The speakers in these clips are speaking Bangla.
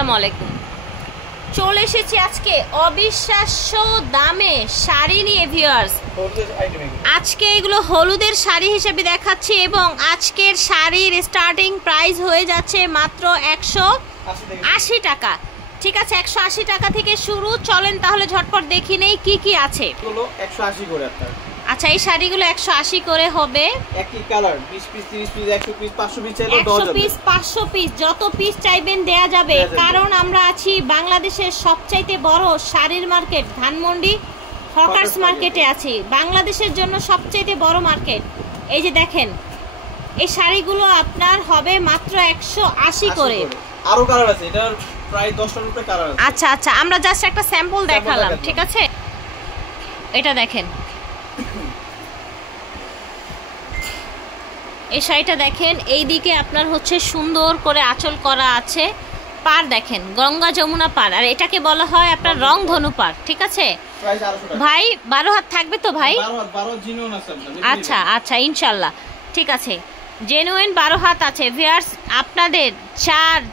আসসালামু আলাইকুম। চলে এসেছি আজকে অবিশ্বাস্য দামে শাড়ি নিয়ে ভিউয়ার্স। আজকে এগুলো হলুদের শাড়ি হিসেবে দেখাচ্ছি এবং আজকের শাড়ির স্টার্টিং প্রাইস হয়ে যাচ্ছে মাত্র 180 টাকা। ঠিক আছে, 180 টাকা থেকে শুরু। চলেন তাহলে ঝটপট দেখি নেই কি কি আছে। এগুলো 180 করে আপনার। আচ্ছা, এই শাড়িগুলো 180 করে হবে। একই colour 20 piece 30 piece 100 piece 500 piece চাইলে 100 পিস 500 পিস যত পিস চাইবেন দেয়া যাবে। কারণ আমরা আছি বাংলাদেশের সবচাইতে বড় শাড়ির মার্কেট ধানমন্ডি হকার্স মার্কেটে আছি। বাংলাদেশের জন্য সবচাইতে বড় মার্কেট। এই যে দেখেন, এই শাড়িগুলো আপনার হবে মাত্র 180 করে। আরো কালার আছে, এটার প্রায় 10টার উপরে কালার আছে। আচ্ছা আচ্ছা, আমরা জাস্ট একটা স্যাম্পল দেখালাম, ঠিক আছে। এটা দেখেন, এই শাড়িটা দেখেন, এই দিকে আপনার হচ্ছে সুন্দর করে আঁচল করা আছে। পার দেখেন, গঙ্গা যমুনা পার, আর এটাকে বলা হয় আপনার রংধনু পার। ঠিক আছে ভাই, 12 হাত থাকবে তো ভাই? আচ্ছা আচ্ছা, ইনশাল্লাহ ঠিক আছে, জেনুইন 12 হাত আছে। ভিউয়ার্স, আপনাদের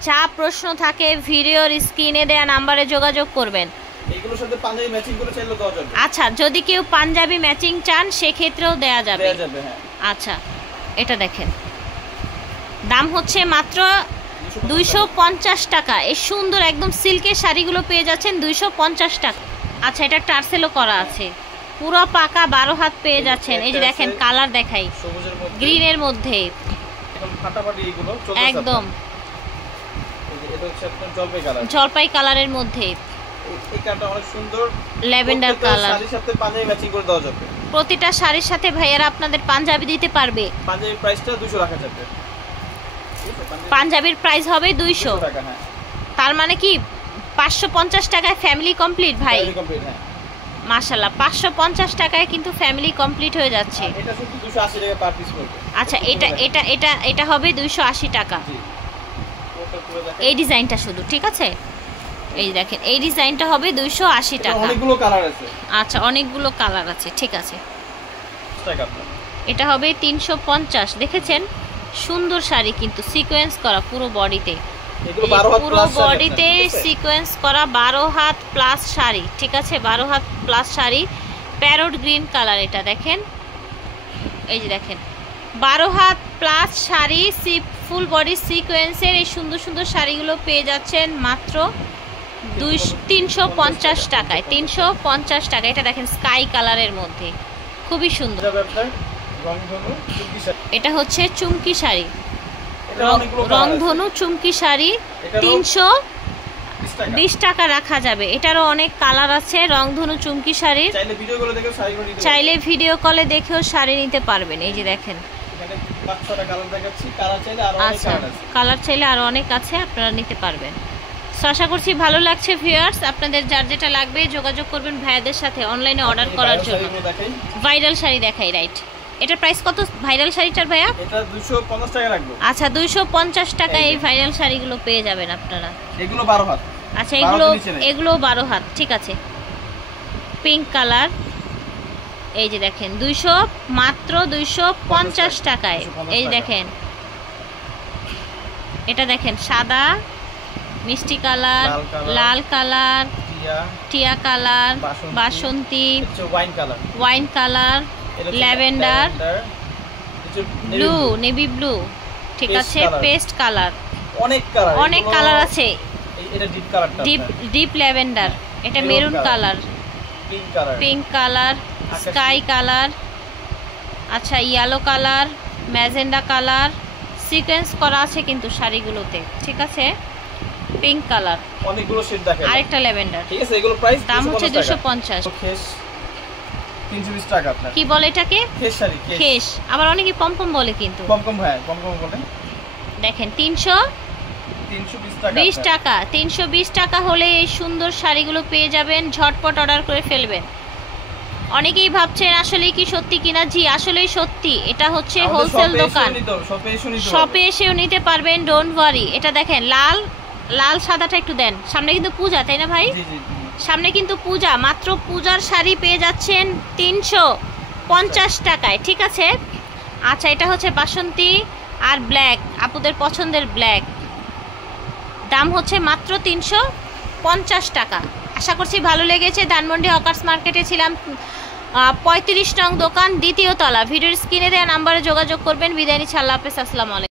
যা প্রশ্ন থাকে ভিডিওর স্ক্রিনে দেয়া নাম্বারে যোগাযোগ করবেন। এগুলোর সাথে পাঞ্জাবি ম্যাচিং করে চাইলে দেওয়া যাবে। আচ্ছা, যদি কেউ পাঞ্জাবি ম্যাচিং চান সেক্ষেত্রেও দেয়া যাবে। হ্যাঁ। আচ্ছা, এটা দেখেন, দাম হচ্ছে মাত্র 250 টাকা। এই সুন্দর একদম সিল্কের শাড়িগুলো পেয়ে যাচ্ছেন 250 টাকা। আচ্ছা, এটা টার্সেলও করা আছে, পুরো পাকা 12 হাত পেয়ে যাচ্ছেন। এই যে দেখেন, কালার দেখাই, গ্রিনের মধ্যে একদম জলপাই কালারের মধ্যে, ল্যাভেন্ডার কালার। প্রতিটা শাড়ির সাথে ভাইয়ারা আপনাদের পাঞ্জাবি দিতে পারবে। পাঞ্জাবির প্রাইসটা 200 রাখা যাবে। পাঞ্জাবির প্রাইস হবে 200 টাকা। হ্যাঁ, তার মানে কি 550 টাকায় ফ্যামিলি কমপ্লিট ভাই? মাশাআল্লাহ, 550 টাকায় কিন্তু ফ্যামিলি কমপ্লিট হয়ে যাচ্ছে। এটা শুধু 280 টাকা পার পিস পড়বে। আচ্ছা, এটা হবে 280 টাকা। এই ডিজাইনটা শুধু, ঠিক আছে। এই দেখেন, এই ডিজাইনটা হবে 280 টাকা। অনেকগুলো কালার আছে। আচ্ছা, অনেকগুলো কালার আছে, ঠিক আছে। এটা হবে 350। দেখেছেন, সুন্দর শাড়ি কিন্তু সিকোয়েন্স করা পুরো বডিতে, পুরো বডিতে সিকোয়েন্স করা 12 হাত প্লাস শাড়ি। ঠিক আছে, 12 had plus sari, parrot green colour. এটা দেখেন, এই যে দেখেন, 12 had plus sari, full body সিকোয়েন্সের এই সুন্দর সুন্দর শাড়িগুলো পেয়ে যাচ্ছেন মাত্র 350 টাকায়। 350 টাকা। এটা দেখেন, স্কাই কালারের মধ্যে খুবই সুন্দর। এটা হচ্ছে চুমকি শাড়ি, রংধনু চুমকি শাড়ি, 320 টাকা রাখা যাবে। এটারও অনেক কালার আছে। রংধনু চুমকি শাড়ির চাইলে ভিডিও কলে দেখেও শাড়ি নিতে পারবেন। এই যে দেখেন, আচ্ছা, কালার চাইলে আরো অনেক আছে, আপনারা নিতে পারবেন। আশা করছি ভালো লাগছে ভিউয়ার্স। আপনাদের যার যেটা লাগবে যোগাযোগ করবেন ভাইয়াদের সাথে অনলাইনে অর্ডার করার জন্য। ভাইরাল শাড়ি দেখাই, রাইট। এটার প্রাইস কত ভাইরাল শাড়িটার ভাইয়া? এটা 250 টাকা রাখবো। আচ্ছা, 250 টাকায় এই ভাইরাল শাড়িগুলো পেয়ে যাবেন আপনারা। এগুলো 12 হাত। আচ্ছা, এগুলো 12 হাত, ঠিক আছে। পিঙ্ক কালার, এই যে দেখেন, মাত্র 250 টাকায়। এই দেখেন, এটা দেখেন, সাদা মিষ্টি কালার, লাল কালার, টিয়া কালার, বাসন্তী, wine colour, lavender, blue, navy blue, ঠিক আছে, পেস্ট কালার, অনেক কালার আছে। ডিপ ল্যাভেন্ডার, এটা maroon colour, pink colour, sky colour, আচ্ছা, yellow colour, magenta colour, sequence করা আছে কিন্তু শাড়িগুলোতে, ঠিক আছে। পিঙ্ক কালার, অনেকগুলো শেড দেখেন, আরেকটা ল্যাভেন্ডার, ঠিক আছে। এগুলো প্রাইস দাম হচ্ছে 250। 320 টাকা আপনার। কি বলে এটাকে? খেস শাড়ি, খেস। আবার অনেকে পমপম বলে কিন্তু। পমপম, হ্যাঁ, পমপম বলে। দেখেন, 320 টাকা। 320 টাকা হলে এই সুন্দর শাড়িগুলো পেয়ে যাবেন। ঝটপট অর্ডার করে ফেলবেন। অনেকেই ভাবছেন আসলে কি সত্যি কিনা। জি, আসলেই সত্যি। এটা হচ্ছে হোলসেল দোকান, শপে এসেও নিতে পারবেন, ডোন্ট ওয়ারি। এটা দেখেন, লাল সাদাটা একটু দেন। সামনে কিন্তু পূজা, তাই না ভাই? সামনে কিন্তু পূজা। মাত্র পূজার শাড়ি পেয়ে যাচ্ছেন 350 টাকায়, ঠিক আছে। আচ্ছা, এটা হচ্ছে বাসন্তী আর ব্ল্যাক, আপুদের পছন্দের ব্ল্যাক। দাম হচ্ছে মাত্র 350 টাকা। আশা করছি ভালো লেগেছে। ধানমন্ডি হকার্স মার্কেটে ছিলাম, 35 নং দোকান, দ্বিতীয় তলা। ভিডিওর স্ক্রিনে দেওয়া নাম্বারে যোগাযোগ করবেন। বিদায় নিচ্ছি, আল্লাহ হাফেজ, আসসালামু আলাইকুম।